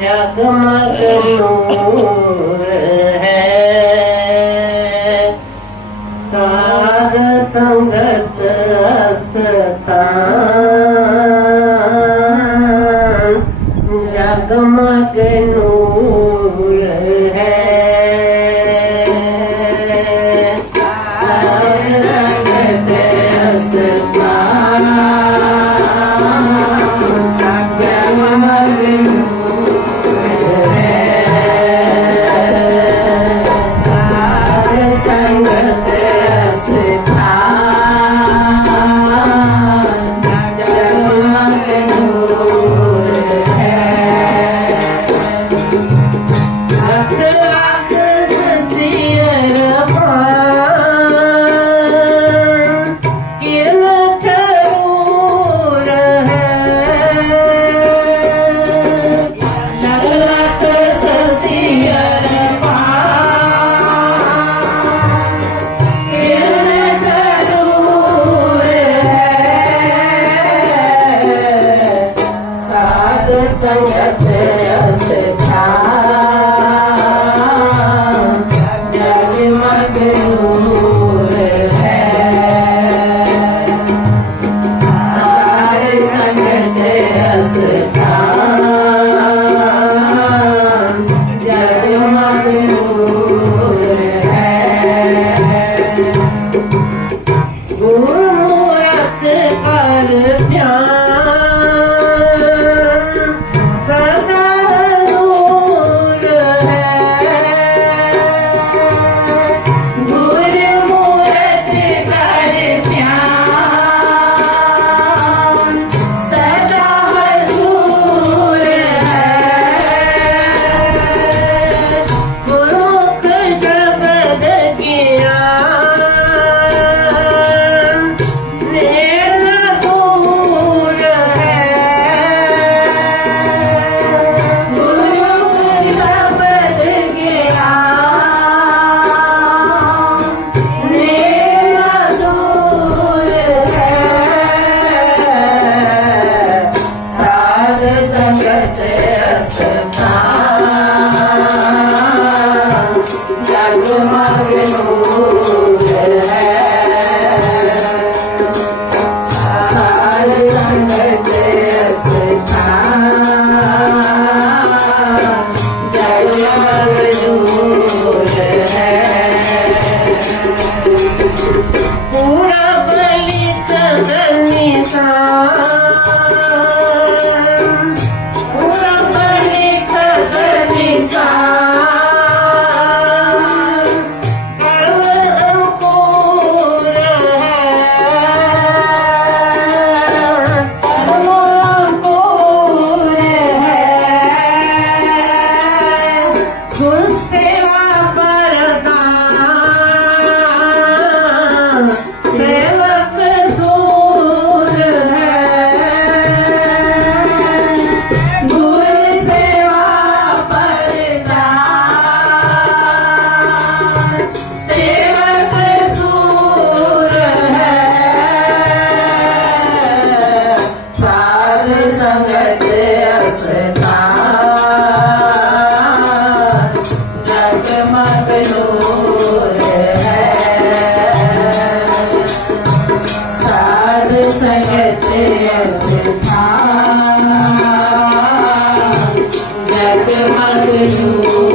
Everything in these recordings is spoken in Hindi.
जगमग नूर है। साध संगत अस्थान জাগো মাগে নো Hallelujah. Hallelujah.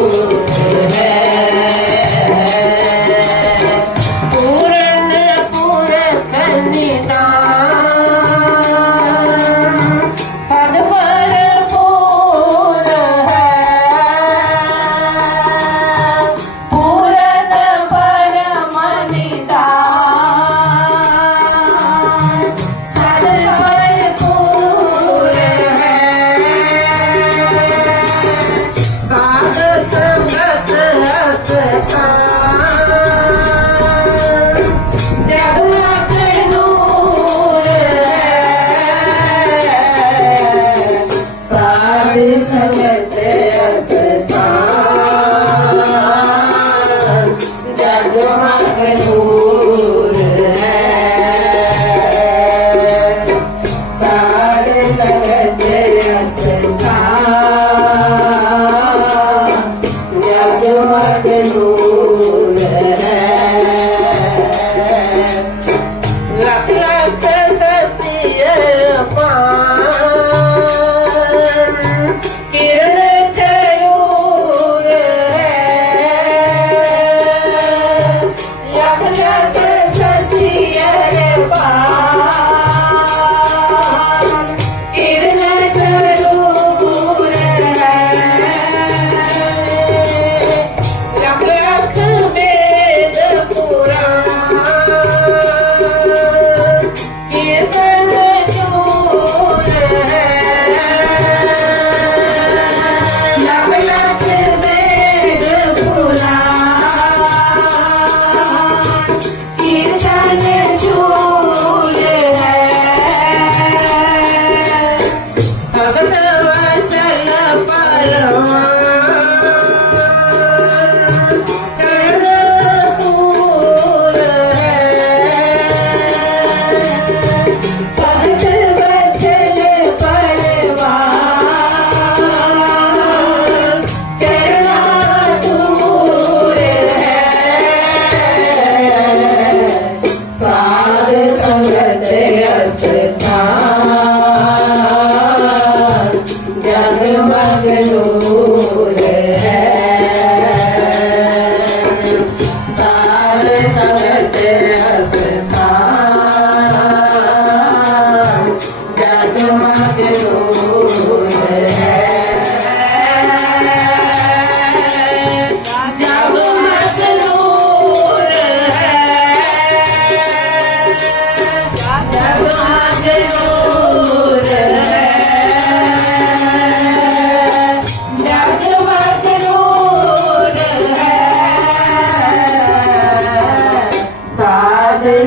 对对对。Gracias.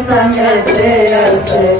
संगत